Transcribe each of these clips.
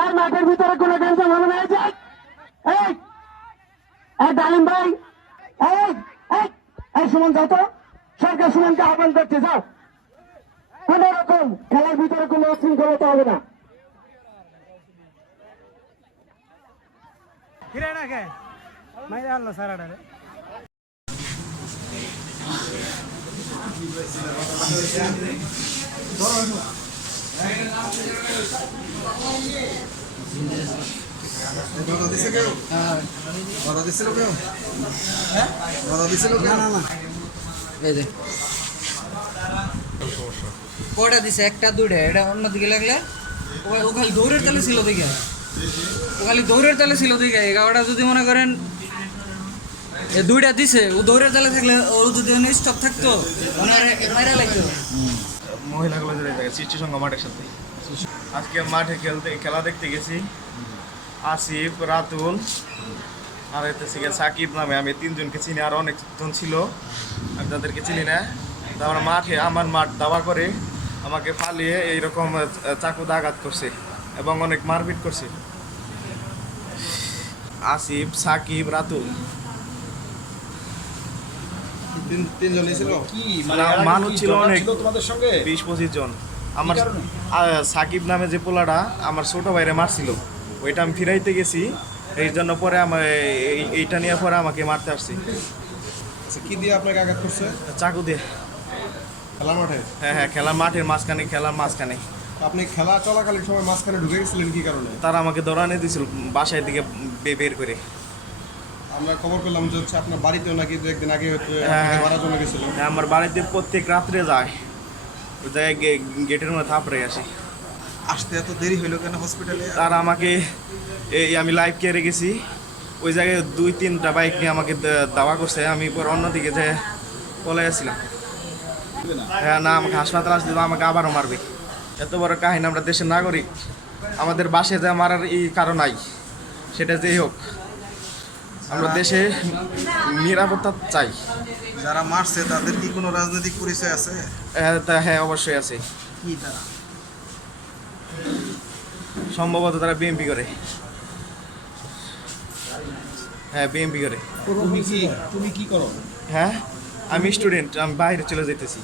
আর মাঠের ভিতরে কোনো গ্যাঞ্জাম হবে না এই ডালিম ভাই এই সুমন যাও তো। সরকার সুমনকে আহ্বান করতে যাও। কোন রকম খেলার ভিতরে কোনো অশৃঙ্খলতা হবে না। কিরে না কে? মাইরে আনলো সারাটারে বাধা দিছে? একটা, দুইটা। এটা অন্যদিকে লাগলে? ও খালি দৌড়ের তালে ছিল দেখে। ও খালি দৌড়ের তালে ছিল দেখে। এগারোটা যদি মনে করেন, এ দুইটা দিছে। ও দৌড়ের তালে থাকলে ও যদি স্টপ থাকতো ওনারে মাইরা লাগতো। মহিলাগুলো যে জায়গায়, সৃষ্টি সংঘ মাঠের সাথে। আজকে মাঠে খেলতে খেলা দেখতে গেছি। আসিফ, রাতুল, আর থেকে সাকিব নামে। আমি তিনজনকে চিনি, আর অনেকজন ছিল। আমি তাদেরকে চিনি না। তারপর মাঠে আমার মাঠ দাবা করে আমাকে ফালিয়ে এইরকম চাকু আঘাত করছে এবং অনেক মারপিট করছে। আসিফ, সাকিব, রাতুল। তিন তিনজনই ছিল না, মানুষ ছিল অনেক। তোমাদের সঙ্গে? বিশ পঁচিশ জন। আমার সাকিব নামে যে পোলাটা আমার ছোট ভাইরে মারছিল। ওইটা আমি ফিরাইতে গেছি। এই জন্য পরে আমার এই- এইটা নিয়ে পরে আমাকে মারতে আসছি। আচ্ছা, কি দিয়ে আপনাকে আঘাত করছে? চাকু দিয়ে। খেলার মাঠে? হ্যাঁ হ্যাঁ খেলার মাঠের মাঝখানে খেলার মাঝখানে। আপনি খেলা চলাকালীন সময় মাঝখানে ঢুকে গেছিলেন কি কারণে? তারা আমাকে দৌড়ানে দিয়েছিল বাসায় দিকে বের করে। আমরা খবর পেলাম যে হচ্ছে আপনার বাড়িতেও নাকি দু একদিন আগে হয়তো হ্যাঁ। আপনাকে মারার জন্য গেছিল। হ্যাঁ, আমার বাড়িতে প্রত্যেক রাত্রে যায়। ওই জায়গায় গেটের মধ্যে থাপড়ে আসি। আসতে এত দেরি হইল কেন হসপিটালে তারা আমাকে এই আমি লাইভ কেয়ারে গেছি। ওই জায়গায় দুই তিনটা বাইক নিয়ে আমাকে দাওয়া করছে। আমি পর অন্যদিকে যে পলে আসছিলাম। হ্যাঁ না আমাকে হাসপাতাল আসলে আমাকে আবারও মারবে। এত বড় কাহিনী আমরা দেশের নাগরিক। আমাদের বাসে যা মারার এই কারণ নাই। সেটা যেই হোক। আমরা দেশে নিরাপত্তা চাই। যারা মারছে তাদের কি কোনো রাজনৈতিক পরিচয় আছে? হ্যাঁ, হ্যাঁ অবশ্যই আছে। কি তারা? সম্ভবত তারা বিএমপি করে। হ্যাঁ বিএমপি করে। তুমি কি তুমি কি করো? হ্যাঁ আমি স্টুডেন্ট আমি বাইরে চলে যেতেছি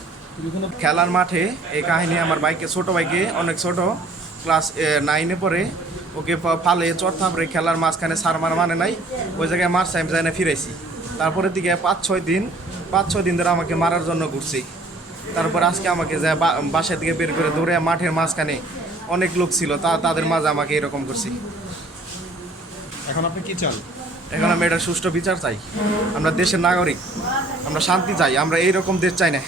খেলার মাঠে এই কাহিনী আমার বাইকে ছোট বাইকে অনেক ছোট ক্লাস নাইনে পড়ে। ওকে ফালে চট থাপড়ে খেলার মাঝখানে সার মার মানে নাই ওই জায়গায় মার আমি যাই না ফিরাইছি। তারপরে দিকে পাঁচ ছয় দিন পাঁচ ছয় দিন ধরে আমাকে মারার জন্য ঘুরছি। তারপর আজকে আমাকে যা বাসার দিকে বের করে দৌড়ে মাঠের মাঝখানে অনেক লোক ছিল তা তাদের মাঝে আমাকে এরকম করছি। এখন আপনি কি চান? এখন আমি এটা সুষ্ঠু বিচার চাই। আমরা দেশের নাগরিক আমরা শান্তি চাই আমরা এইরকম দেশ চাই না।